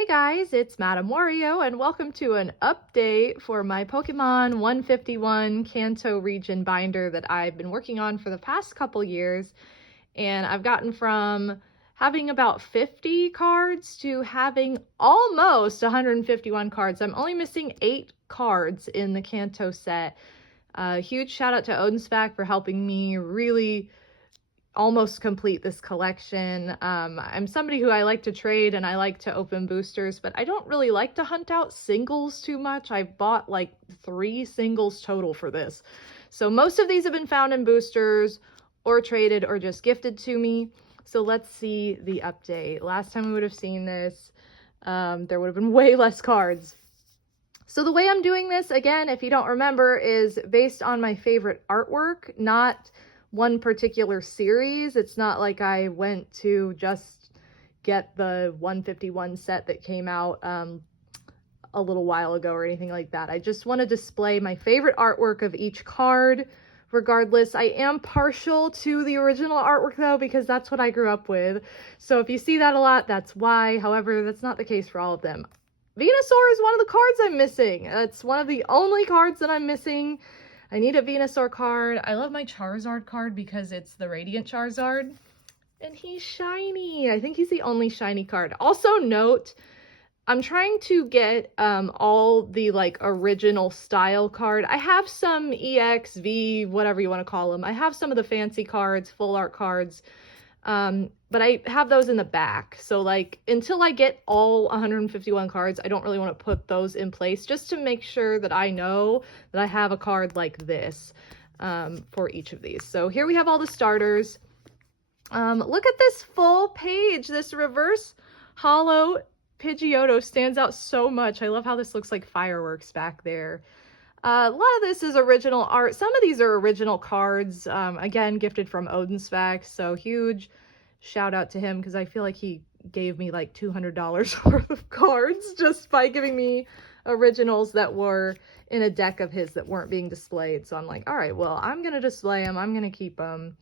Hey guys, it's MadameWario and welcome to an update for my Pokemon 151 Kanto region binder that I've been working on for the past couple years. And I've gotten from having about 50 cards to having almost 151 cards. I'm only missing 8 cards in the Kanto set. Huge shout out to Odinspec for helping me really almost complete this collection. I'm somebody who I like to trade and I like to open boosters, but I don't really like to hunt out singles too much. I've bought like 3 singles total for this. So most of these have been found in boosters or traded or just gifted to me. So let's see the update. Last time we would have seen this, there would have been way less cards. So the way I'm doing this, again, if you don't remember, is based on my favorite artwork, not one particular series. It's not like I went to just get the 151 set that came out a little while ago or anything like that. I just want to display my favorite artwork of each card. Regardless, I am partial to the original artwork though, because that's what I grew up with. So if you see that a lot, that's why. However, that's not the case for all of them. Venusaur is one of the cards I'm missing. It's one of the only cards that I'm missing. I need a Venusaur card. I love my Charizard card because it's the Radiant Charizard. And he's shiny. I think he's the only shiny card. Also note, I'm trying to get all the like original style card. I have some EX, V, whatever you want to call them. I have some of the fancy cards, full art cards. But I have those in the back. So like until I get all 151 cards, I don't really want to put those in place just to make sure that I know that I have a card like this for each of these. So here we have all the starters. Look at this full page. This reverse holo Pidgeotto stands out so much. I love how this looks like fireworks back there. A lot of this is original art. Some of these are original cards, again, gifted from Odinspec, so huge shout out to him because I feel like he gave me like $200 worth of cards just by giving me originals that were in a deck of his that weren't being displayed. So I'm like, all right, well, I'm going to display them. I'm going to keep them.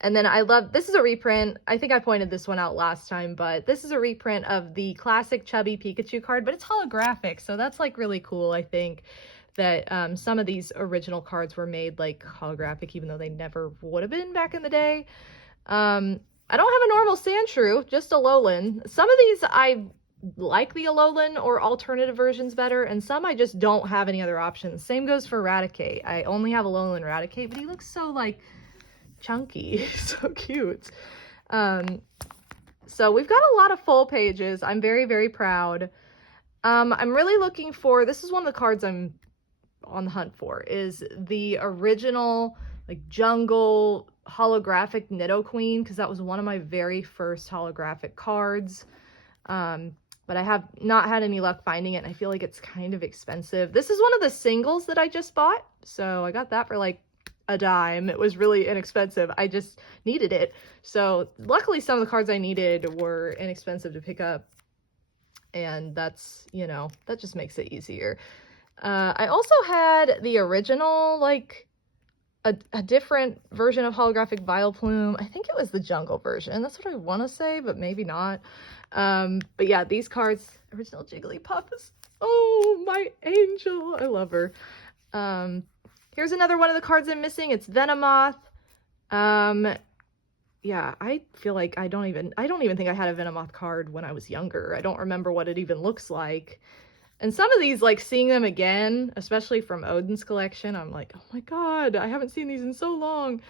And then I love, this is a reprint. I think I pointed this one out last time, but this is a reprint of the classic chubby Pikachu card, but it's holographic. So that's like really cool, I think, that some of these original cards were made like holographic, even though they never would have been back in the day. I don't have a normal Sandshrew, just a Alolan. Some of these I like the Alolan or alternative versions better, and some I just don't have any other options. Same goes for Raticate. I only have Alolan Raticate, but he looks so like chunky, so cute. So we've got a lot of full pages. I'm very, very proud. I'm really looking for, this is one of the cards I'm on the hunt for, is the original like jungle holographic Nidoqueen, because that was one of my very first holographic cards. But I have not had any luck finding it, and I feel like it's kind of expensive. This is one of the singles that I just bought, so I got that for like a dime. It was really inexpensive. I just needed it. So luckily some of the cards I needed were inexpensive to pick up, and that's, you know, that just makes it easier. I also had the original, like a different version of holographic Vileplume. I think it was the jungle version. That's what I want to say, but maybe not. But yeah, these cards, original Jigglypuff is, oh, my angel. I love her. Here's another one of the cards I'm missing. It's Venomoth. Yeah, I feel like I don't even think I had a Venomoth card when I was younger. I don't remember what it even looks like. And some of these, like seeing them again, especially from Odin's collection, I'm like, oh my god, I haven't seen these in so long.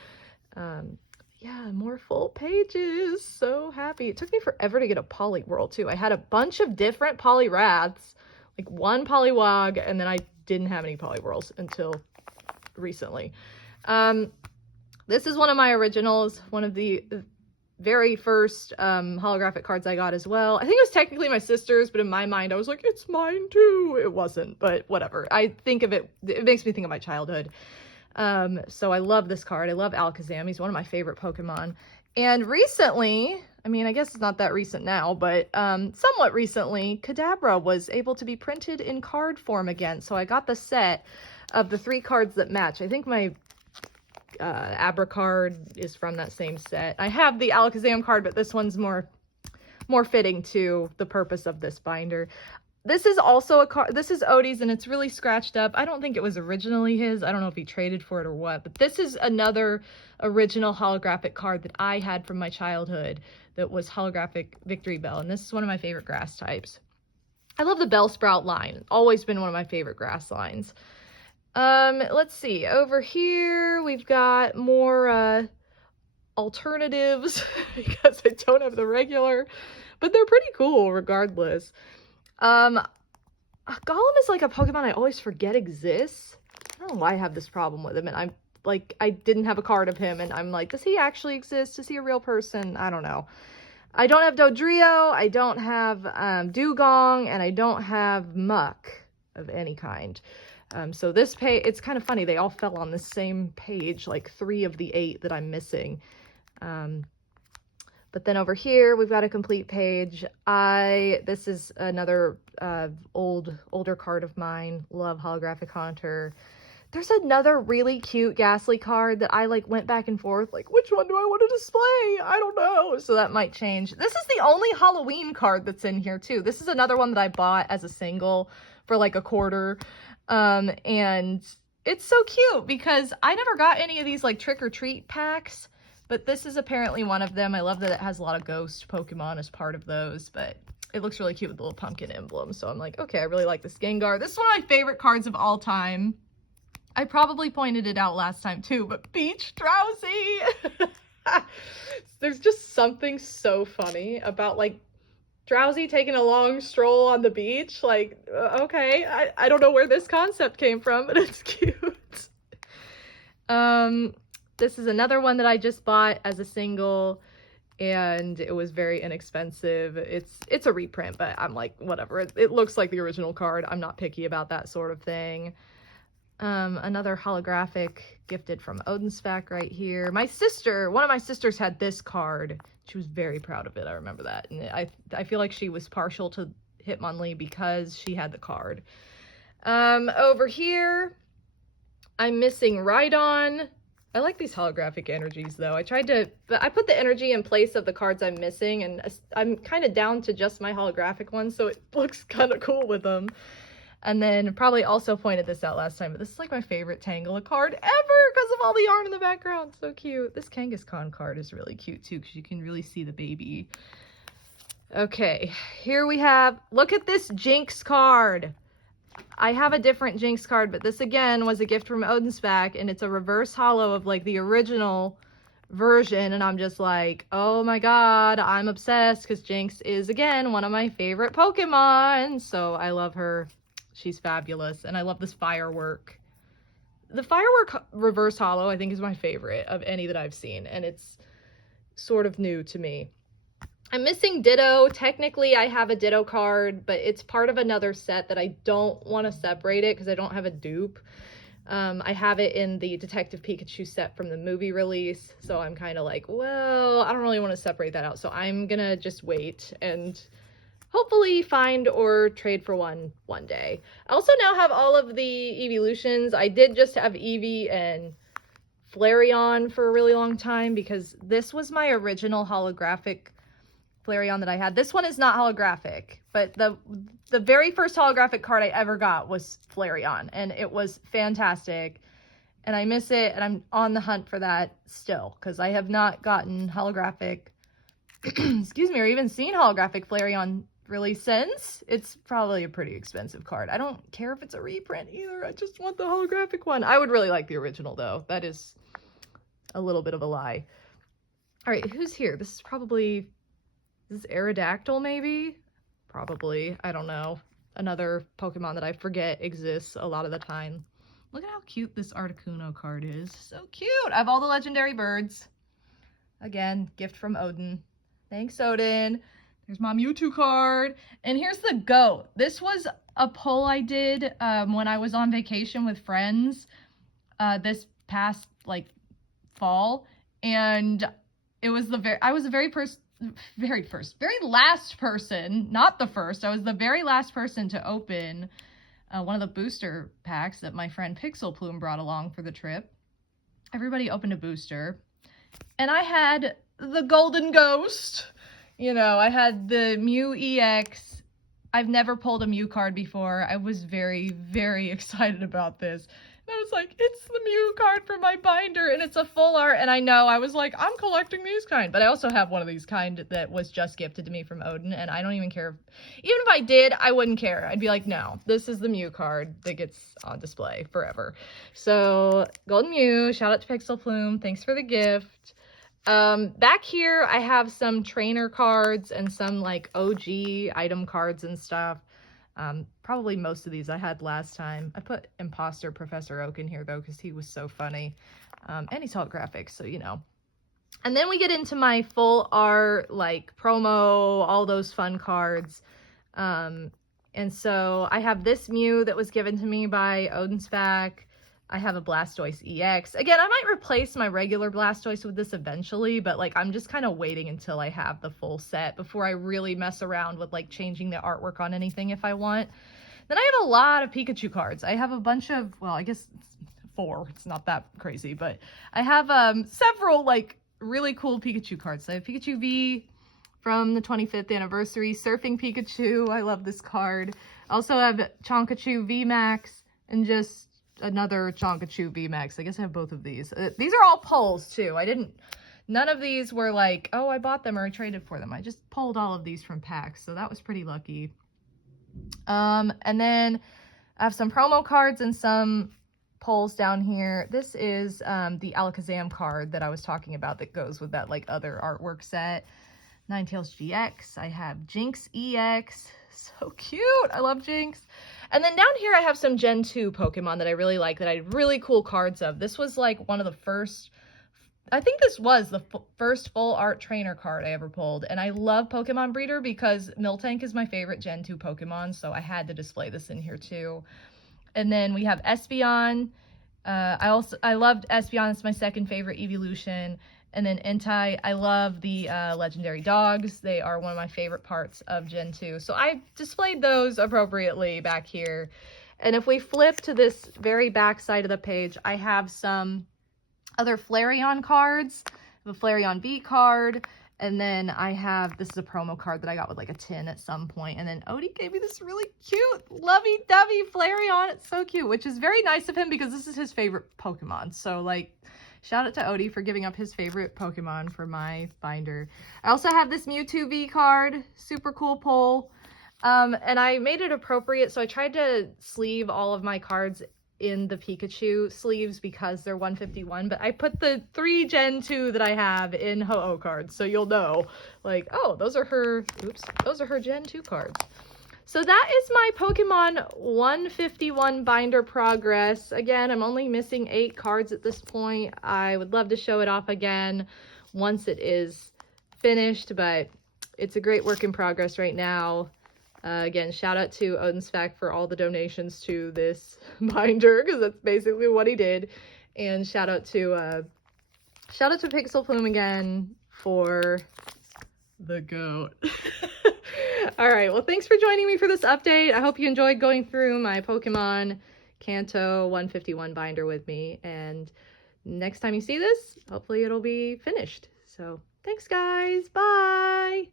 Yeah, more full pages. So happy. It took me forever to get a Poliwhirl too. I had a bunch of different Poliwraths, like one Poliwag, and then I didn't have any Poliwhirls until recently. This is one of my originals, one of the very first holographic cards I got as well. I think it was technically my sister's, but in my mind I was like, it's mine too. It wasn't, but whatever. I think of it, it makes me think of my childhood. So I love this card. I love Alakazam. He's one of my favorite Pokemon. And recently, I mean, I guess it's not that recent now, but somewhat recently, Kadabra was able to be printed in card form again. So I got the set of the 3 cards that match. I think my Abra card is from that same set. I have the Alakazam card, but this one's more more fitting to the purpose of this binder. This is also a card. This is Odie's, and it's really scratched up. I don't think it was originally his. I don't know if he traded for it or what, but this is another original holographic card that I had from my childhood that was holographic Victory Bell, and this is one of my favorite grass types. I love the Bellsprout line. Always been one of my favorite grass lines. Let's see. Over here, we've got more alternatives because I don't have the regular, but they're pretty cool regardless. Gollum is like a Pokemon I always forget exists. I don't know why I have this problem with him, and I'm like, I didn't have a card of him, and I'm like, does he actually exist? Is he a real person? I don't know. I don't have Dodrio, I don't have Dugong, and I don't have Muck of any kind. So this page, it's kind of funny, they all fell on the same page, like 3 of the 8 that I'm missing. But then over here, we've got a complete page. This is another older card of mine. Love Holographic Haunter. There's another really cute Ghastly card that I like went back and forth, like, which one do I want to display? I don't know. So that might change. This is the only Halloween card that's in here too. This is another one that I bought as a single for like $1. And it's so cute because I never got any of these like trick or treat packs. But this is apparently one of them. I love that it has a lot of ghost Pokemon as part of those, but it looks really cute with the little pumpkin emblem. So I'm like, okay, I really like this Gengar. This is one of my favorite cards of all time. I probably pointed it out last time too, but Beach Drowsy! There's just something so funny about like Drowsy taking a long stroll on the beach. Like, okay, I don't know where this concept came from, but it's cute. This is another one that I just bought as a single, and it was very inexpensive. It's a reprint, but I'm like, whatever. It looks like the original card. I'm not picky about that sort of thing. Another holographic gifted from Odinspec right here. One of my sisters had this card. She was very proud of it. I remember that. And I feel like she was partial to Hitmonlee because she had the card. Over here, I'm missing Rhydon. I like these holographic energies though. I put the energy in place of the cards I'm missing, and I'm kind of down to just my holographic ones, so it looks kind of cool with them. And then probably also pointed this out last time, but this is like my favorite Tangela card ever because of all the yarn in the background. So cute. This Kangaskhan card is really cute too because you can really see the baby. Okay, here we have, look at this Jinx card. I have a different Jinx card, but this again was a gift from Odinspec, and it's a reverse holo of like the original version, and I'm just like, oh my god, I'm obsessed because Jinx is again one of my favorite Pokemon. So I love her. She's fabulous, and I love this Firework. The Firework reverse holo I think is my favorite of any that I've seen, and it's sort of new to me. I'm missing Ditto. Technically, I have a Ditto card, but it's part of another set that I don't want to separate it because I don't have a dupe. I have it in the Detective Pikachu set from the movie release, so I'm kind of like, well, I don't really want to separate that out, so I'm gonna just wait and hopefully find or trade for one day. I also now have all of the evolutions. I did just have Eevee and Flareon for a really long time because this was my original holographic Flareon that I had. This one is not holographic, but the very first holographic card I ever got was Flareon, and it was fantastic. And I miss it, and I'm on the hunt for that still, because I have not gotten holographic, excuse me, or even seen holographic Flareon really since. It's probably a pretty expensive card. I don't care if it's a reprint either. I just want the holographic one. I would really like the original, though. That is a little bit of a lie. All right, who's here? This is probably... Is this Aerodactyl, maybe? Probably. I don't know. Another Pokemon that I forget exists a lot of the time. Look at how cute this Articuno card is. So cute! I have all the legendary birds. Again, gift from Odin. Thanks, Odin. There's my Mewtwo card. And here's the goat. This was a poll I did when I was on vacation with friends this past, like, fall. And it was I was the very last person, not the first, I was the very last person to open one of the booster packs that my friend Pixel Plume brought along for the trip. Everybody opened a booster, and I had the Golden Ghost, you know, I had the Mew EX. I've never pulled a Mew card before. I was very, very excited about this. And I was like, it's the Mew card for my binder, and it's a full art. And I know, I was like, I'm collecting these kind. But I also have one of these kind that was just gifted to me from Odin, and I don't even care. Even if I did, I wouldn't care. I'd be like, no, this is the Mew card that gets on display forever. So, Golden Mew, shout out to Pixel Plume. Thanks for the gift. Back here, I have some trainer cards and some like OG item cards and stuff. Probably most of these I had last time. I put Imposter Professor Oak in here though, because he was so funny. And he's holographic, so you know. And then we get into my full art, like promo, all those fun cards. And so I have this Mew that was given to me by Odin's Back. I have a Blastoise EX. Again, I might replace my regular Blastoise with this eventually, but like I'm just kind of waiting until I have the full set before I really mess around with like changing the artwork on anything if I want. Then I have a lot of Pikachu cards. I have a bunch of, well, I guess it's 4. It's not that crazy, but I have several like really cool Pikachu cards. So I have Pikachu V from the 25th anniversary, Surfing Pikachu. I love this card. I also have Chonkachu VMAX and just another Chonkachu VMAX. I guess I have both of these. These are all pulls too. None of these were like, oh, I bought them or I traded for them. I just pulled all of these from packs, so that was pretty lucky. And then I have some promo cards and some pulls down here. This is the Alakazam card that I was talking about that goes with that like other artwork set. Ninetales GX. I have Jinx EX. So cute. I love Jinx. And then down here I have some Gen 2 Pokemon that I really like, that I had really cool cards of. This was like one of the first, I think this was the first full art trainer card I ever pulled. And I love Pokemon Breeder because Miltank is my favorite Gen 2 Pokemon, so I had to display this in here too. And then we have Espeon. I loved Espeon. It's my second favorite evolution. And then Entei, I love the legendary dogs. They are one of my favorite parts of Gen 2. So I displayed those appropriately back here. And if we flip to this very back side of the page, I have some other Flareon cards. I have a Flareon V card. And then I have, this is a promo card that I got with like a tin at some point. And then Odie gave me this really cute, lovey-dovey Flareon. It's so cute, which is very nice of him because this is his favorite Pokemon. So like, shout out to Odie for giving up his favorite Pokemon for my binder. I also have this Mewtwo V card, super cool pull. And I made it appropriate, so I tried to sleeve all of my cards in the Pikachu sleeves because they're 151, but I put the 3 Gen 2 that I have in Ho-Oh cards, so you'll know, like, oh, those are her Gen 2 cards. So that is my Pokemon 151 binder progress. Again, I'm only missing 8 cards at this point. I would love to show it off again once it is finished, but it's a great work in progress right now. Again, shout out to Odin's Fact for all the donations to this binder, because that's basically what he did. And shout out to Pixel Plume again for the goat. All right, well, thanks for joining me for this update. I hope you enjoyed going through my Pokemon Kanto 151 binder with me. And next time you see this, hopefully it'll be finished. So thanks, guys. Bye.